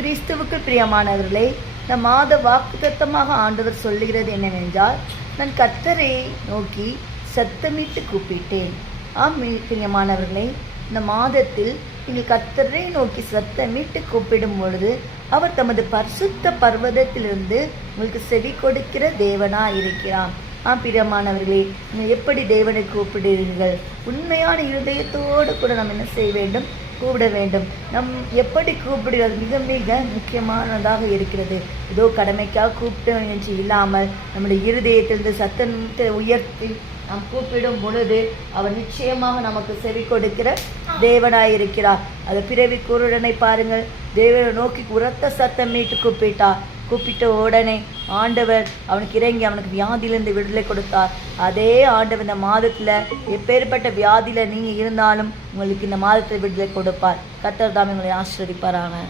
கிறிஸ்துவுக்கு பிரியமானவர்களே, இந்த மாத வாக்குத்தத்தமாக ஆண்டவர் சொல்லுகிறது என்னவென்றால், நான் கர்த்தரை நோக்கி சத்தமிட்டு கூப்பிட்டேன். பிரியமானவர்களே, இந்த மாதத்தில் நீங்கள் கர்த்தரை நோக்கி சத்தமிட்டு கூப்பிடும் பொழுது அவர் தமது பரிசுத்த பர்வதத்திலிருந்து உங்களுக்கு செவி கொடுக்கிற தேவனாய் இருக்கிறார். பிரியமானவர்களே, நீங்கள் எப்படி தேவனை கூப்பிடுவீர்கள்? உண்மையான இருதயத்தோடு கூட நம்ம என்ன செய்ய வேண்டும்? கூப்பிட வேண்டும். எப்படி கூப்பிடுவது மிக மிக முக்கியமானதாக இருக்கிறது. ஏதோ கடமைக்காக கூப்பிட்டோம் என்று இல்லாமல் நம்முடைய இருதயத்திலிருந்து சத்தத்தை உயர்த்தி நாம் கூப்பிடும் பொழுது அவர் நிச்சயமாக நமக்கு செவி கொடுக்கிற தேவனாயிருக்கிறார். அது பிறவி குருடனை பாருங்கள், தேவனை நோக்கி உரத்த சத்தம் மீட்டு கூப்பிட்ட உடனே ஆண்டவர் அவனுக்கு இறங்கி அவனுக்கு வியாதியிலிருந்து விடுதலை கொடுத்தார். அதே ஆண்டவர் இந்த மாதத்தில் எப்பேற்பட்ட வியாதியில் நீங்கள் இருந்தாலும் உங்களுக்கு இந்த மாதத்தில் விடுதலை கொடுப்பார். கர்த்தர் தாமே உங்களை ஆசீர்வதிப்பாராக.